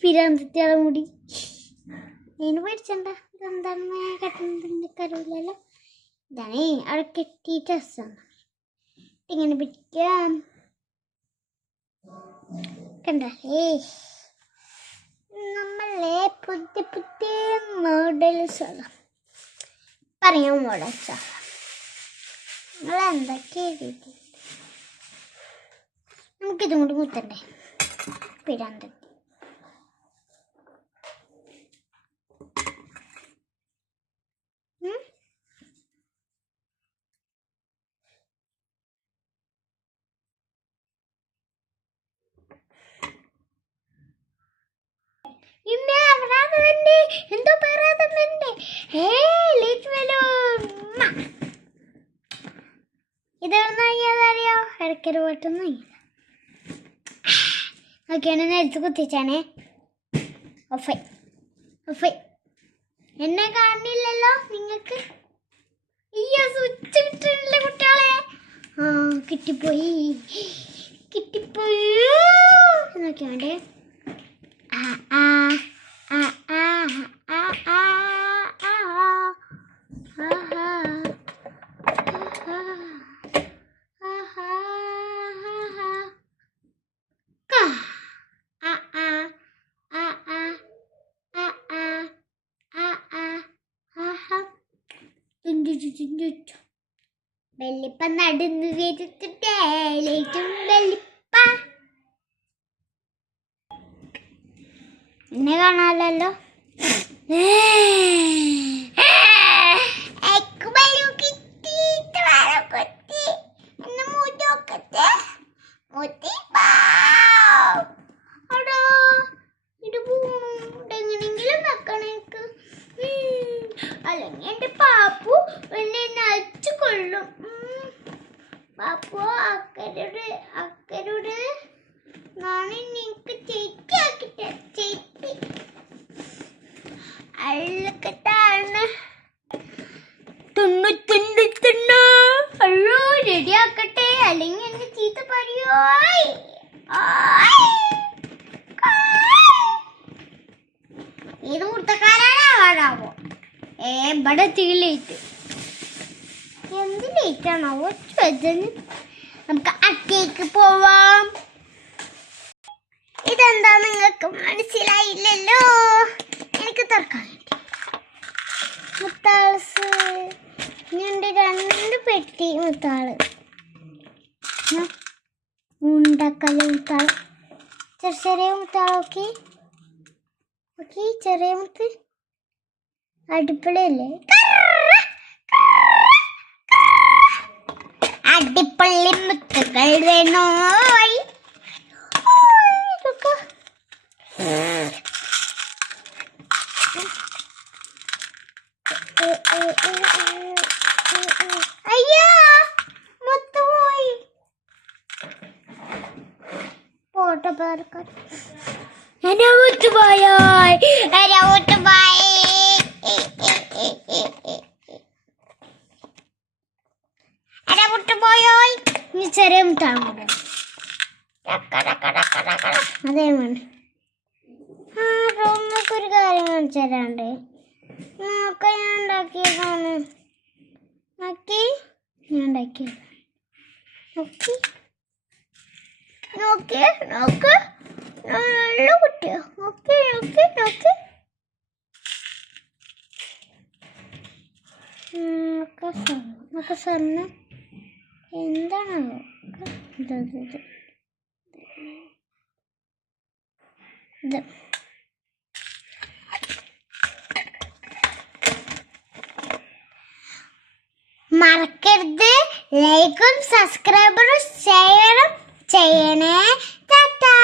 പിരാന്തത്തിയാളെ മുടി അതിന് പേടിച്ചണ്ട, ഇതെന്താണെന്ന് കെട്ടുന്നതിൻ്റെ കരുവില്ലല്ലോ. ഇതാണ് അവിടെ കെട്ടിയിട്ട് രസമാണ്. ഇങ്ങനെ പിടിക്കാം കണ്ട. നമ്മളെ പുതിയ പുതിയ മോഡൽസ് പറയാം. മോഡൽസ് നിങ്ങൾ എന്തൊക്കെ എഴുതിയിട്ട് നമുക്കിതും കൂടി കുത്തണ്ടേ പിരാന്തത്തി. എന്തോ പറയാതെ ഇതെവിടുന്നറിയോ? ഇടയ്ക്കൊരു പോട്ടൊന്നും നോക്കിയാണ് നേരത്തെ കുത്തിച്ചാണേ. ഓഫായി ഓഫായി. എന്നെ കാണില്ലല്ലോ നിങ്ങൾക്ക്? അയ്യോ സ്വിച്ച് കിട്ടില്ല കുട്ടികളെ. കിട്ടിപ്പോയി കിട്ടിപ്പോയി നോക്കിയാണ്ടേ. വെള്ളിപ്പ നടന്നു വരുത്തിട്ടേ വെള്ളിപ്പ എന്നെ കാണാലല്ലോ. എങ്ങനെങ്കിലും വെക്കണേക്ക്, അല്ലെങ്കിൽ എന്റെ പാപ്പു എന്നെ നയിച്ചു കൊള്ളും. പാപ്പു അക്കരോട് ഞാൻ നിനക്ക് ചേച്ചിയാക്കിട്ടെ. ചേച്ചി അള്ളക്കത്താണ് തുണ്ണു അയ്യോ റെഡിയാക്കട്ടെ, അല്ലെങ്കിൽ എന്നെ ചീത്ത പറയോ. ഏത് മുട്ടക്കാരാണാവോ? ഇവിടെ ഇത്തിരി ലേറ്റ്. എന്ത് ലേറ്റാണോ വെച്ചതിന്? നമുക്ക് അക്കേക്ക് പോവാം. ഇതെന്താ നിങ്ങൾക്ക് മനസ്സിലായില്ലല്ലോ? എനിക്ക് തുറക്കാൻ മുത്താൾസ് ഞണ്ട് 2 പെട്ടി മുത്താള് ഉണ്ടാക്കല് മുത്താള് ചെറിയ മുത്താളൊക്കെ ഓക്കെ. ചെറിയ മുത്ത് അടിപൊളിയല്ലേ? അടിപൊളി മുത്തുകൾ വേണോ? അയ്യോ മുത്ത് പോയി. ഫോട്ടോ പേർക്കാൻ എന്നെ മുത്തുപോയോ? എന്നെ മുത്തുപോയി. എന്നെ മുട്ടുപോയോ? ഇനി ചെറിയ മുട്ടാണ്. അതേ വേണം. നമുക്കൊരു കാര്യം കാണിച്ചു തരാണ്ട്. നോക്ക ഞാൻ ഉണ്ടാക്കിയതാണ്. നോക്കി ഞാൻ ഉണ്ടാക്കിയത്. നോക്കി നോക്കി നോക്ക്. നല്ല കുട്ടിയോ. നോക്കി നോക്കി നോക്കി. നോക്ക സാറിന് എന്താണോ ഇത് മറക്കരുത്. ലൈക്കും സബ്സ്ക്രൈബറും ഷെയറും ചെയ്യണേ. ടാറ്റാ.